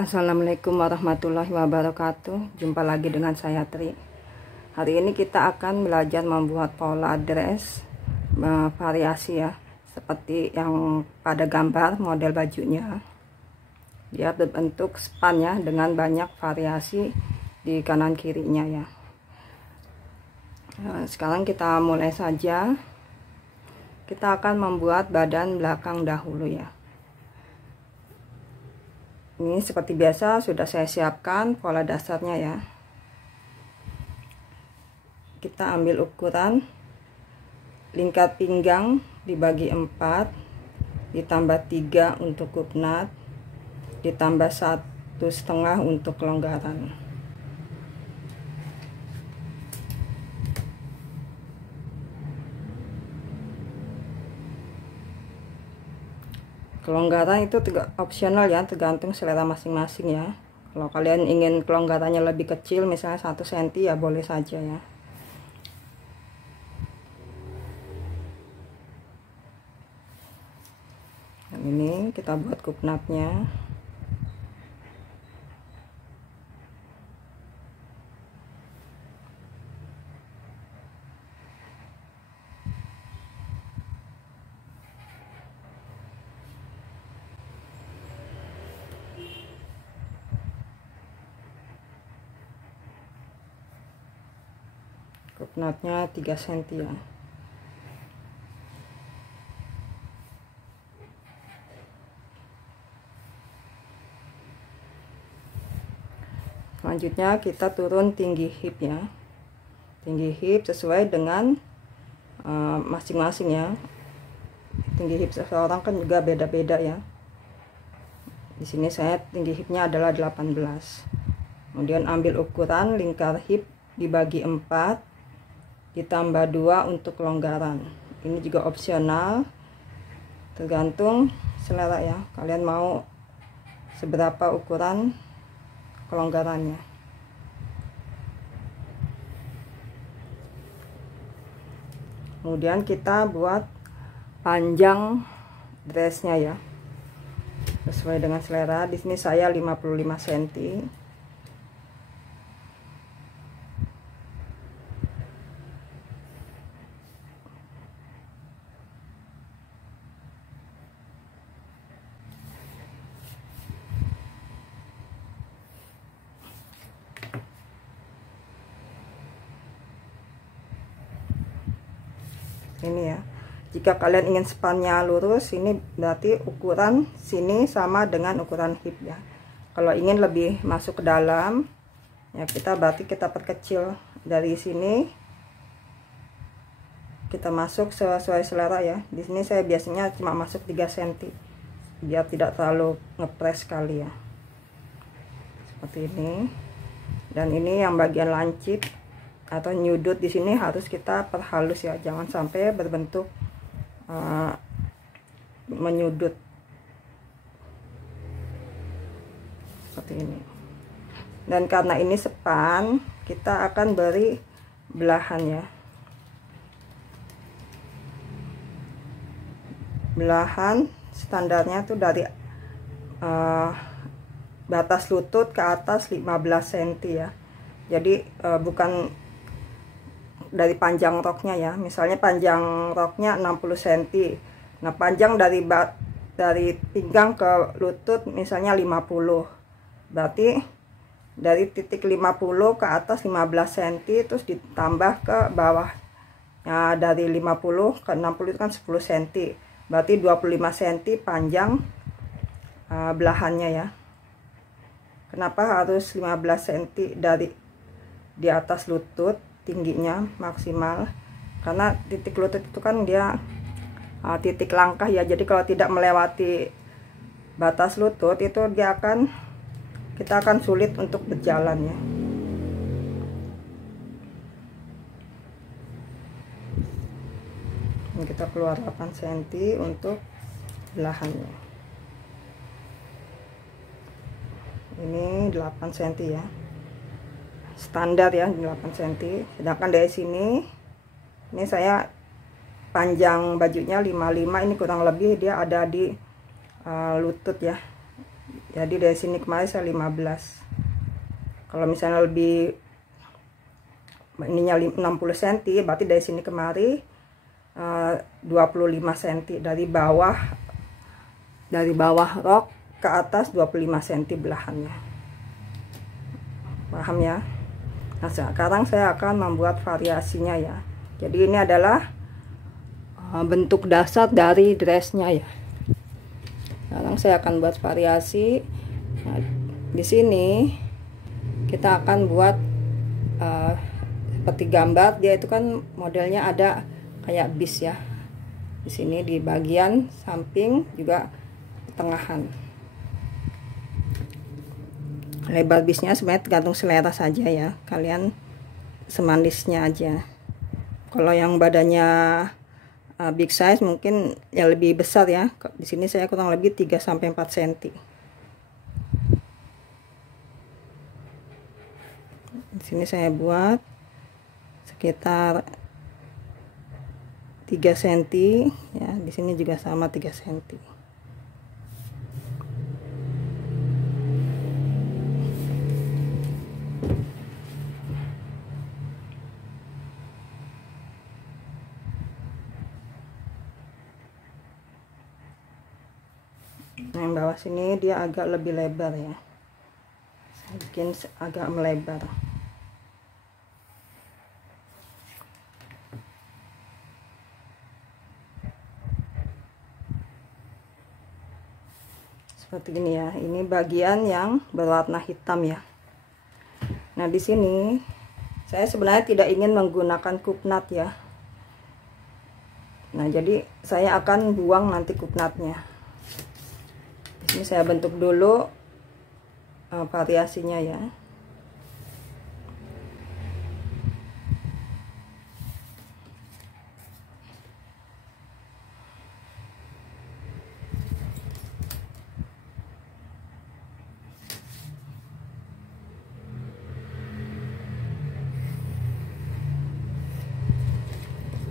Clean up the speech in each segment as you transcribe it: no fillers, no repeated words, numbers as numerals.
Assalamualaikum warahmatullahi wabarakatuh. Jumpa lagi dengan saya Tri. Hari ini kita akan belajar membuat pola dress variasi ya, seperti yang pada gambar model bajunya. Dia berbentuk span ya, dengan banyak variasi di kanan kirinya ya. Sekarang kita mulai saja. Kita akan membuat badan belakang dahulu ya. Ini seperti biasa sudah saya siapkan pola dasarnya ya. Kita ambil ukuran lingkar pinggang dibagi 4, ditambah 3 untuk kupnat, ditambah 1,5 untuk kelonggaran. Kelonggaran itu opsional ya, tergantung selera masing-masing ya. Kalau kalian ingin kelonggarannya lebih kecil, misalnya 1 cm ya boleh saja ya. Dan ini kita buat kupnatnya. Kupnatnya 3 cm ya. Selanjutnya kita turun tinggi hip ya. Tinggi hip sesuai dengan masing-masing ya. Tinggi hip seseorang kan juga beda-beda ya. Di sini saya tinggi hipnya adalah 18. Kemudian ambil ukuran lingkar hip dibagi 4, ditambah 2 untuk kelonggaran. Ini juga opsional, tergantung selera ya, kalian mau seberapa ukuran kelonggarannya. Kemudian kita buat panjang dressnya ya, sesuai dengan selera. Di sini saya 55 cm. Ini ya, jika kalian ingin spannya lurus, ini berarti ukuran sini sama dengan ukuran hip ya. Kalau ingin lebih masuk ke dalam ya, berarti kita perkecil dari sini, kita masuk sesuai selera ya. Di sini saya biasanya cuma masuk 3 cm biar tidak terlalu ngepres sekali ya, seperti ini. Dan ini yang bagian lancip atau nyudut di sini harus kita perhalus ya, jangan sampai berbentuk menyudut seperti ini. Dan karena ini span, kita akan beri belahan ya. Belahan standarnya tuh dari batas lutut ke atas 15 cm ya. Jadi bukan dari panjang roknya ya. Misalnya panjang roknya 60 cm. Nah, panjang dari pinggang ke lutut misalnya 50. Berarti dari titik 50 ke atas 15 cm, terus ditambah ke bawah. Nah, dari 50 ke 60 itu kan 10 cm. Berarti 25 cm panjang belahannya ya. Kenapa harus 15 cm dari di atas lutut tingginya maksimal? Karena titik lutut itu kan dia titik langkah ya. Jadi kalau tidak melewati batas lutut itu kita akan sulit untuk berjalan ya. Ini kita keluar 8 cm untuk belahannya. Ini 8 cm ya, standar ya, 8 cm. Sedangkan dari sini, ini saya panjang bajunya 55, ini kurang lebih dia ada di lutut ya. Jadi dari sini kemari saya 15. Kalau misalnya lebih ininya 60 cm, berarti dari sini kemari 25 cm, dari bawah rok ke atas 25 cm belahannya. Paham ya? Nah, sekarang saya akan membuat variasinya ya. Jadi ini adalah bentuk dasar dari dressnya ya. Sekarang saya akan buat variasi. Nah, di sini kita akan buat seperti gambar, dia itu kan modelnya ada kayak bis ya. Di sini di bagian samping juga pertengahan. Lebar bisnya sebenarnya tergantung selera saja ya, kalian semanisnya aja. Kalau yang badannya big size mungkin ya lebih besar ya. Di sini saya kurang lebih 3-4 cm. Di sini saya buat sekitar 3 cm ya. Di sini juga sama 3 cm. Nah, yang bawah sini dia agak lebih lebar ya. Saya bikin agak melebar. Seperti ini ya. Ini bagian yang berwarna hitam ya. Nah, di sini saya sebenarnya tidak ingin menggunakan kupnat ya. Nah, jadi saya akan buang nanti kupnatnya. Di sini saya bentuk dulu variasinya ya.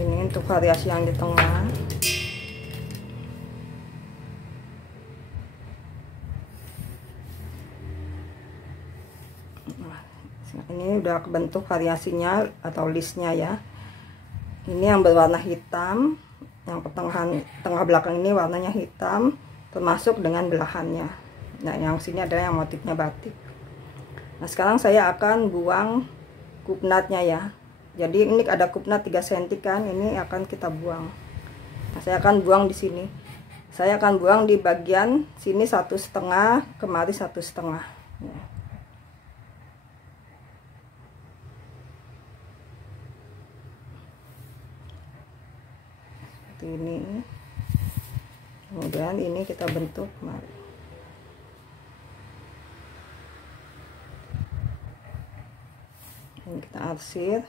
Ini untuk variasi yang di tengah. Nah, ini udah kebentuk variasinya atau listnya ya. Ini yang berwarna hitam, yang pertengahan tengah belakang ini warnanya hitam, termasuk dengan belahannya. Nah, yang sini adalah yang motifnya batik. Nah, sekarang saya akan buang kupnatnya ya. Jadi ini ada kupnat 3 cm kan, ini akan kita buang. Nah, saya akan buang di sini. Saya akan buang di bagian sini 1,5, kemari 1,5. Ya. Seperti ini. Kemudian ini kita bentuk kemari. Ini kita arsir.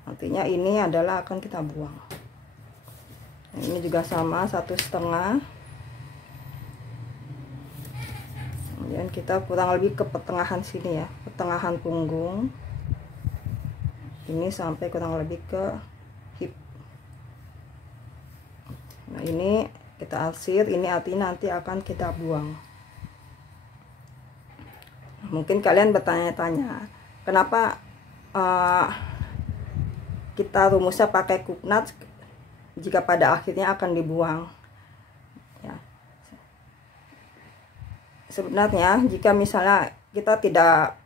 Artinya ini adalah akan kita buang. Nah, ini juga sama 1,5. Kemudian kita kurang lebih ke pertengahan sini ya, pertengahan punggung. Ini sampai kurang lebih ke hip. Nah, ini kita arsir. Ini artinya nanti akan kita buang. Mungkin kalian bertanya-tanya, kenapa kita rumusnya pakai kupnat jika pada akhirnya akan dibuang ya. Sebenarnya jika misalnya kita tidak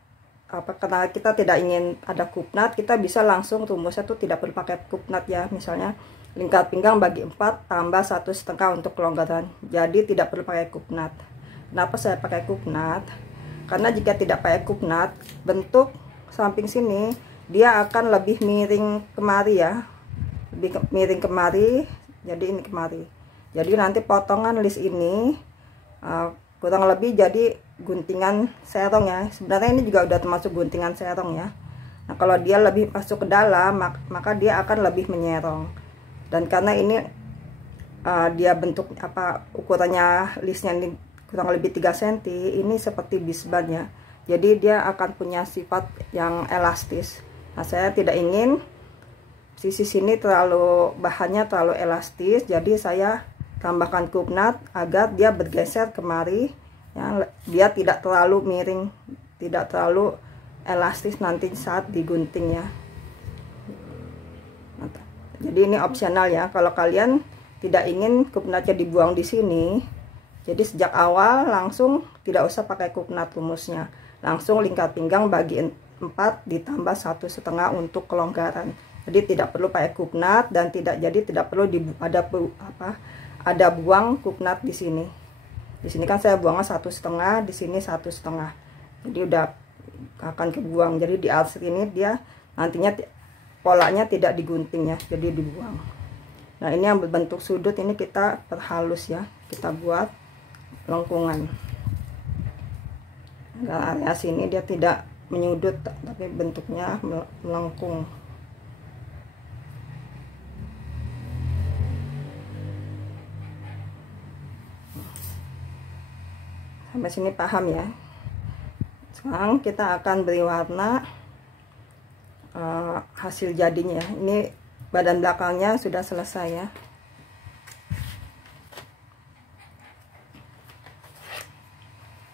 karena kita tidak ingin ada kupnat, kita bisa langsung rumusnya tuh tidak perlu pakai kupnat ya. Misalnya lingkar pinggang bagi 4 tambah 1,5 untuk kelonggaran, jadi tidak perlu pakai kupnat. Kenapa saya pakai kupnat? Karena jika tidak pakai kupnat, bentuk samping sini dia akan lebih miring kemari ya, lebih miring kemari. Jadi ini kemari, jadi nanti potongan list ini kurang lebih jadi guntingan serong ya. Sebenarnya ini juga udah termasuk guntingan serong ya. Nah, kalau dia lebih masuk ke dalam, maka dia akan lebih menyerong. Dan karena ini dia bentuk ukurannya listnya ini kurang lebih 3 cm, ini seperti bisban ya. Jadi dia akan punya sifat yang elastis. Nah, saya tidak ingin sisi sini bahannya terlalu elastis, jadi saya tambahkan kupnat agar dia bergeser kemari ya, dia tidak terlalu miring, tidak terlalu elastis nanti saat digunting ya. Jadi ini opsional ya, kalau kalian tidak ingin kupnatnya dibuang di sini, jadi sejak awal langsung tidak usah pakai kupnat rumusnya, langsung lingkar pinggang bagi 4 ditambah 1,5 untuk kelonggaran. Jadi tidak perlu pakai kupnat dan tidak perlu ada buang kupnat di sini. Di sini kan saya buangnya 1,5, di sini 1,5. Jadi udah akan kebuang. Jadi di atas ini dia nantinya polanya tidak digunting ya, jadi dibuang. Nah, ini yang berbentuk sudut ini kita perhalus ya, kita buat lengkungan. Dan area sini dia tidak menyudut tapi bentuknya melengkung. Sampai sini paham ya. Sekarang kita akan beri warna hasil jadinya. Ini badan belakangnya sudah selesai ya.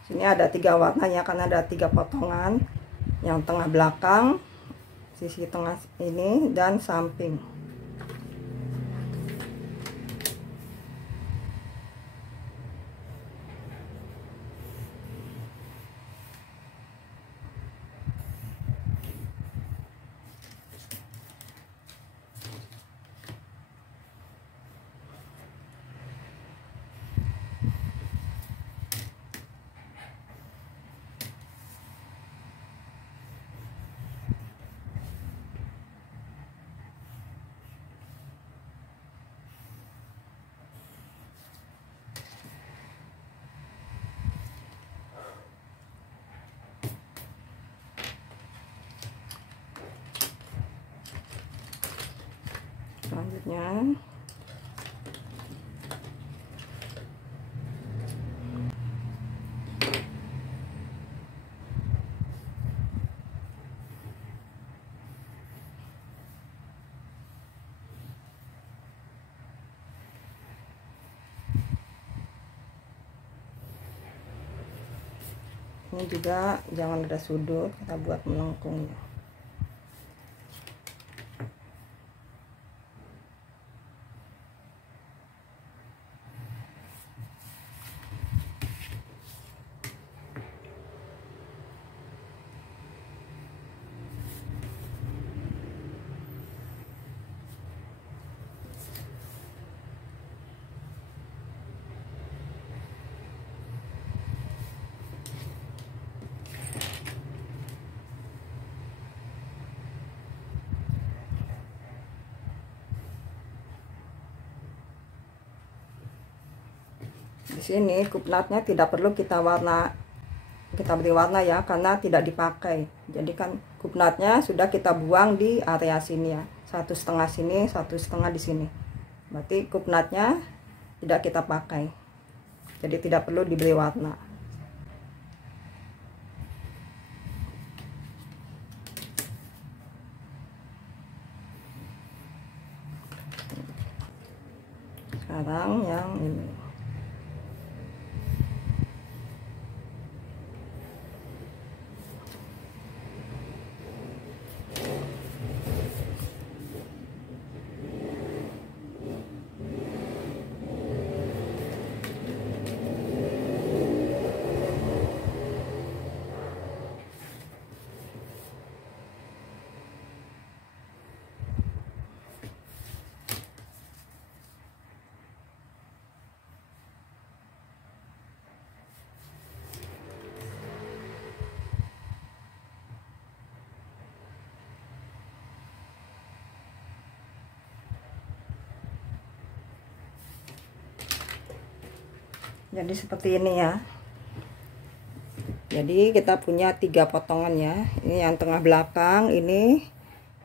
Sini ada 3 warnanya karena ada 3 potongan, yang tengah belakang, sisi tengah ini, dan samping. Selanjutnya ini juga jangan ada sudut, kita buat melengkungnya. Di sini kupnatnya tidak perlu kita beri warna ya, karena tidak dipakai. Jadi kan kupnatnya sudah kita buang di area sini ya, 1,5 sini, 1,5 di sini. Berarti kupnatnya tidak kita pakai, jadi tidak perlu diberi warna. Sekarang yang ini. Jadi seperti ini ya. Jadi kita punya 3 potongan ya. Ini yang tengah belakang, ini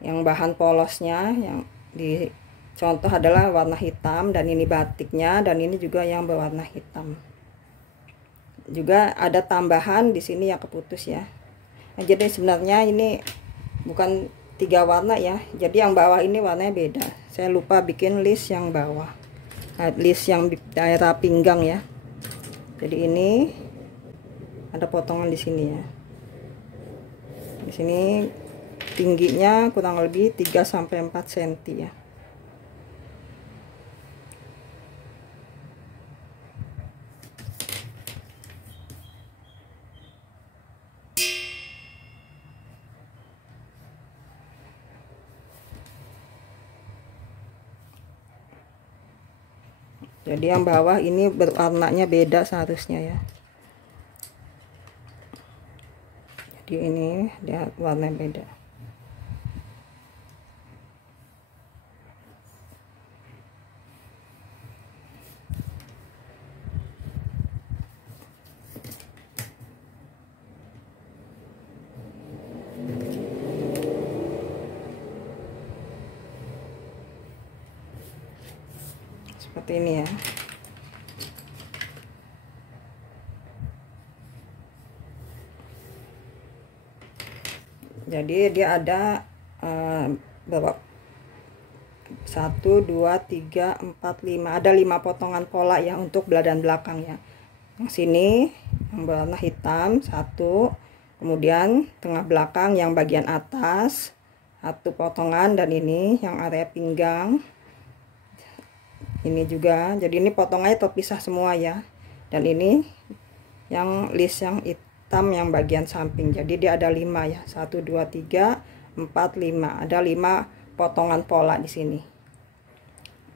yang bahan polosnya, yang di contoh adalah warna hitam, dan ini batiknya, dan ini juga yang berwarna hitam. Juga ada tambahan di sini yang keputus ya. Nah, jadi sebenarnya ini bukan 3 warna ya. Jadi yang bawah ini warnanya beda. Saya lupa bikin list yang bawah. Nah, list yang di daerah pinggang ya. Jadi ini ada potongan di sini ya. Di sini tingginya kurang lebih 3-4 cm ya. Jadi yang bawah ini berwarnanya beda seharusnya ya. Jadi ini dia warna beda. Seperti ini ya. Jadi dia ada berapa? 1, 2, 3, 4, 5. Ada 5 potongan pola ya untuk beladan belakang ya. Yang sini yang berwarna hitam 1, kemudian tengah belakang yang bagian atas 1 potongan, dan ini yang area pinggang ini juga. Jadi ini potongannya terpisah semua ya. Dan ini yang list yang hitam yang bagian samping. Jadi dia ada 5 ya. 1, 2, 3, 4, 5. Ada 5 potongan pola di sini.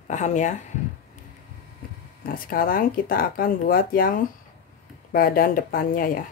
Paham ya? Nah, sekarang kita akan buat yang badan depannya ya.